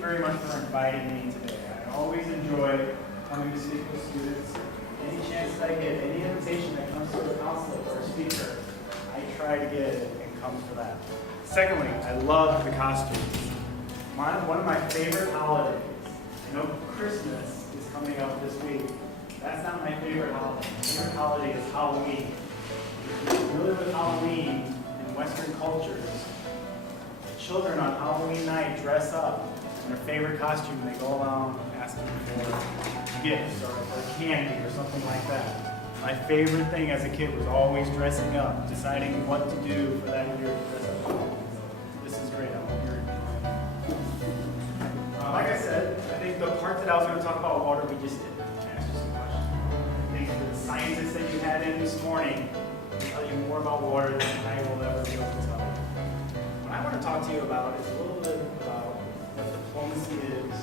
very much for inviting me today. I always enjoy coming to speak with students. Any chance that I get, any invitation that comes to a counselor or a speaker, I try to get it and come for that. Secondly, I love the costumes. One of my favorite holidays, I know Christmas is coming up this week. That's not my favorite holiday. My favorite holiday is Halloween. If you're familiar with Halloween in Western cultures, children on Halloween night dress up in their favorite costume and they go around asking for gifts or candy or something like that. My favorite thing as a kid was always dressing up, deciding what to do for that year to dress up. So this is great. I hope you're enjoying. Like I said, I think the part that I was going to talk about water, we just did. I asked you some questions. I think the scientists that you had in this morning will tell you more about water than I will ever be able to tell you. What I want to talk to you about is a little bit about what diplomacy is,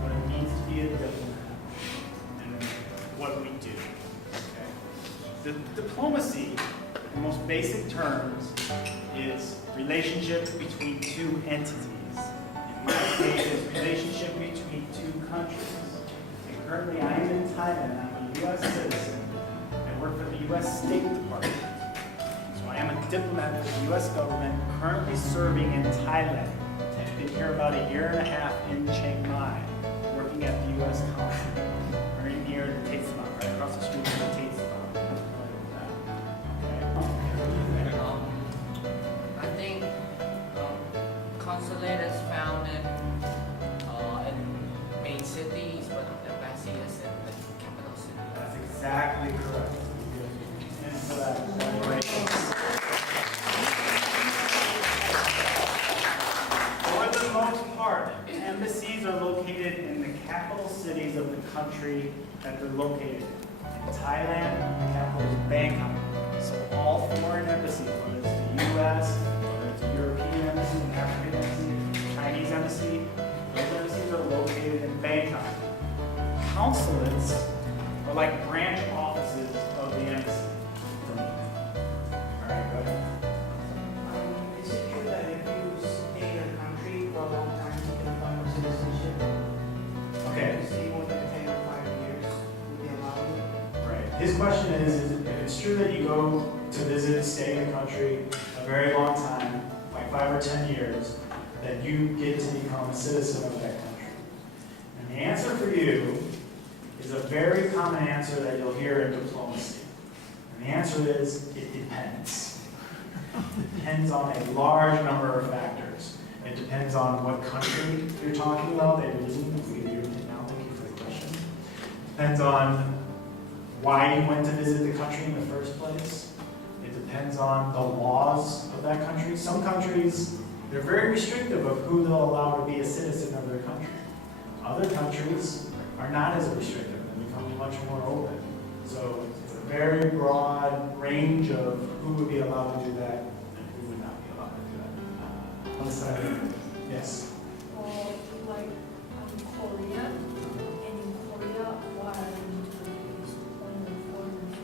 what it means to be a diplomat, and what we do. Okay? The diplomacy, in most basic terms, is relationship between two entities. In my case, it's relationship between two countries. And currently, I am in Thailand. I'm a U.S. citizen. I work for the U.S. State Department. I am a diplomat for the U.S. government, currently serving in Thailand. I've been here about a year and a half in Chiang Mai, working at the U.S. consulate, very near the Tate Spot, right across the street from the Tate Spot. I think consulate is found in main cities, but the embassy is in the capital city. That's exactly correct. And for that, congratulations. For the most part, embassies are located in the capital cities of the country that they're located in. In Thailand, the capital is Bangkok. So all foreign embassies, whether it's the U.S., whether it's a European embassy, an African embassy, Chinese embassy, those embassies are located in Bangkok. Consulates are like branch offices of the embassy. All right, go ahead. Is it true that if you stay in a country for a long time, you can apply for citizenship? Okay. If you stay more than 10 or 5 years, would they allow you? Right. His question is if it's true that you go to visit, stay in the country a very long time, like 5 or 10 years, that you get to become a citizen of that country. And the answer for you is a very common answer that you'll hear in diplomacy. And the answer is, it depends. It depends on a large number of factors. It depends on what country you're talking about that you're visiting. Now, thank you for the question. Depends on why you went to visit the country in the first place. It depends on the laws of that country. Some countries, they're very restrictive of who they'll allow to be a citizen of their country. Other countries are not as restrictive and become much more open. So it's a very broad range of who would be allowed to do that and who would not be allowed to do that. On the side, yes. Or like Korea, and in Korea, why are you only foreigners?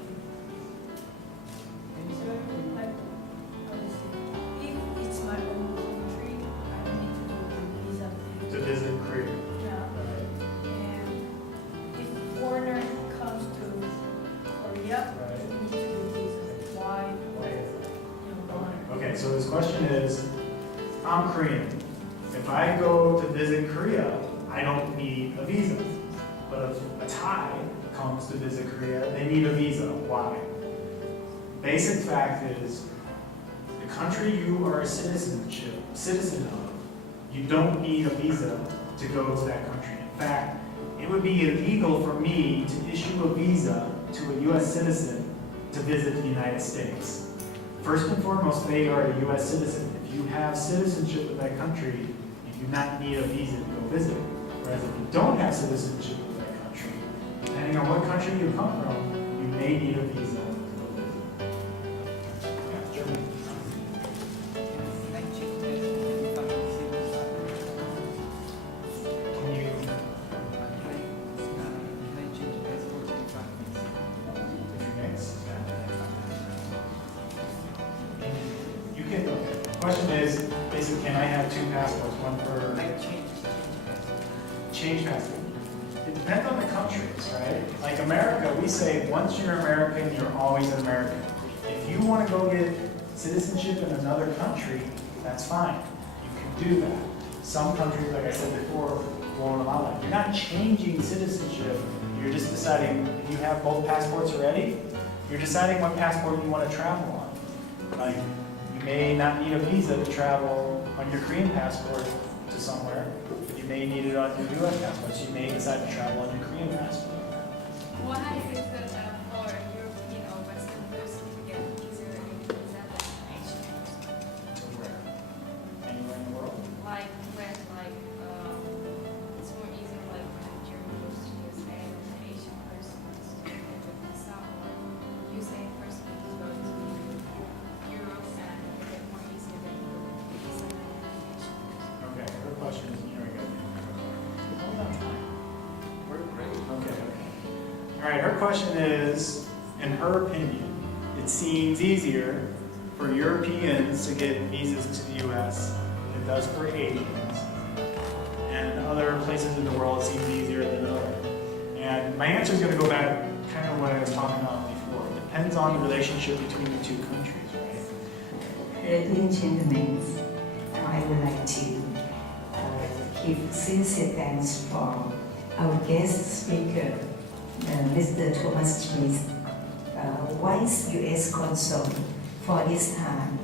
Like, if it's my own country, I don't need to go to visa thing. To visit Korea. Yeah. And if foreigner comes to Korea, Right. you need to do visa. Why? Why? Okay, so this question is, I'm Korean. If I go to visit Korea, I don't need a visa. But if a Thai comes to visit Korea, they need a visa. Why? Basic fact is, the country you are a citizen of, you don't need a visa to go to that country. In fact, it would be illegal for me to issue a visa to a U.S. citizen to visit the United States. First and foremost, they are a U.S. citizen. If you have citizenship of that country, you do not need a visa to go visit. Whereas if you don't have citizenship of that country, depending on what country you come from, you may need a visa to go visit. Yeah, Germany. Can you? You can. The question is basically, can I have two passports? One for. change passport? It depends on the countries, right? Like America, we say once you're American, you're always an American. If you want to go get citizenship in another country, that's fine. You can do that. Some countries, like I said before, won't allow that. You're not changing citizenship. You're just deciding if you have both passports already, you're deciding what passport you want to travel on. Like, you may not need a visa to travel on your Korean passport to somewhere, but you may need it on your U.S. passport, so you may decide to travel on your Korean passport. Why is it that for European or Western person to get easier visa than Asian person? To where? Anywhere in the world? Like when it's more easier like when Nigerian goes to USA than an Asian person goes to get a visa, or USA person is going to Europe and they get more easier than visa than an Asian person. Okay, her question is, here we go. Hold on time. We're great. Okay. All right, her question is, in her opinion, it seems easier for Europeans to get visas to the U.S. than it does for Asians. And other places in the world seem easier than others. And my answer is going to go back kind of what I was talking about before. It depends on the relationship between the two countries, right? Ladies and gentlemen, I would like to give sincere thanks for our guest speaker, Mr. Thomas Smith, Vice U.S. Consul, for his time